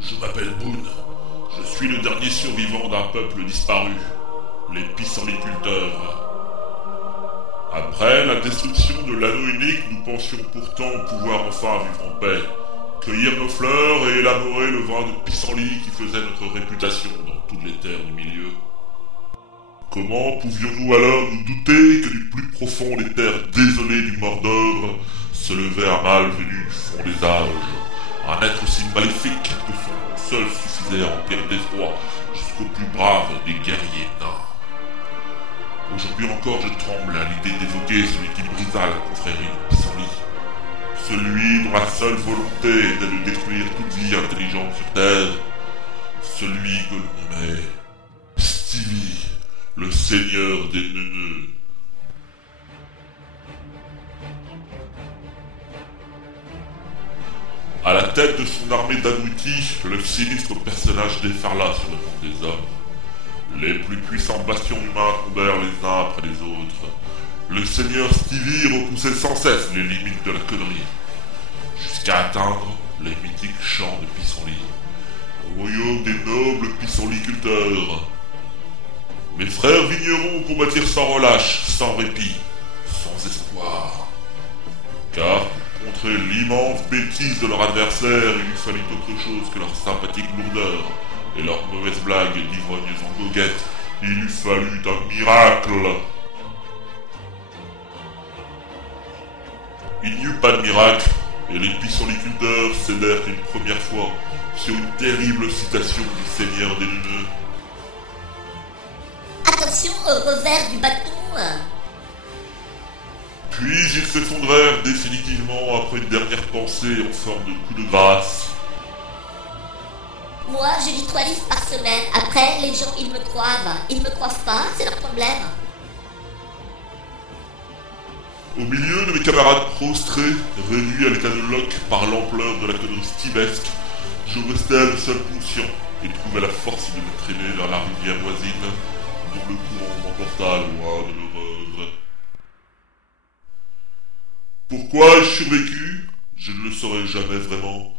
Je m'appelle Boone. Je suis le dernier survivant d'un peuple disparu, les pissenliculteurs. Après la destruction de l'anneau unique, nous pensions pourtant pouvoir enfin vivre en paix, cueillir nos fleurs et élaborer le vin de pissenlit qui faisait notre réputation dans toutes les terres du milieu. Comment pouvions-nous alors nous douter que du plus profond des terres désolées du Mordor se levait un mal venu du fond des âges, un être aussi maléfique que son nom seul suffisait à remplir d'effroi jusqu'au plus brave des guerriers nains. Aujourd'hui encore je tremble à l'idée d'évoquer celui qui brisa la confrérie de Pissenlit, celui dont la seule volonté était de détruire toute vie intelligente sur Terre, celui que l'on nommait Stevie, le seigneur des neuneux. À la tête de son armée d'abrutis, le sinistre personnage déferla sur le monde des hommes. Les plus puissants bastions humains tombèrent les uns après les autres. Le seigneur Stevie repoussait sans cesse les limites de la connerie, jusqu'à atteindre les mythiques champs de Pissenlit, royaume des nobles pissenliculteurs. Mes frères vignerons combattirent sans relâche, sans répit, sans espoir. Car pour contrer l'immense bêtise de leur adversaire, il lui fallut autre chose que leur sympathique lourdeur et leurs mauvaises blagues d'ivrognes en goguettes. Il lui fallut un miracle. Il n'y eut pas de miracle, et les pissenliculteurs cédèrent une première fois sur une terrible citation du seigneur des neuneux. Attention au revers du bâton. Puis ils s'effondrèrent définitivement après une dernière pensée en forme de coup de grâce. Moi, je lis 3 livres par semaine. Après, les gens, ils me croivent. Ils me croivent pas, c'est leur problème. Au milieu de mes camarades prostrés, réduits à l'état de loque par l'ampleur de la connerie stevesque, je restais le seul conscient et trouvais la force de me traîner vers la rivière voisine, dont le courant m'emporta loin de l'horreur. Pourquoi ai-je survécu? Je ne le saurais jamais vraiment.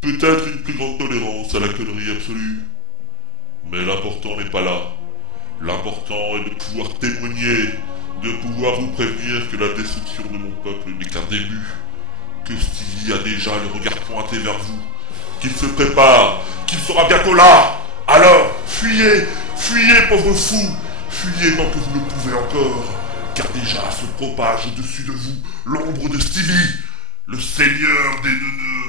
Peut-être une plus grande tolérance à la connerie absolue. Mais l'important n'est pas là. L'important est de pouvoir témoigner, de pouvoir vous prévenir que la destruction de mon peuple n'est qu'un début, que Stevie a déjà le regard pointé vers vous, qu'il se prépare, qu'il sera bientôt là. Alors, fuyez, fuyez pauvres fous, fuyez tant que vous le pouvez encore, car déjà se propage au-dessus de vous l'ombre de Stevie, le seigneur des neuneux.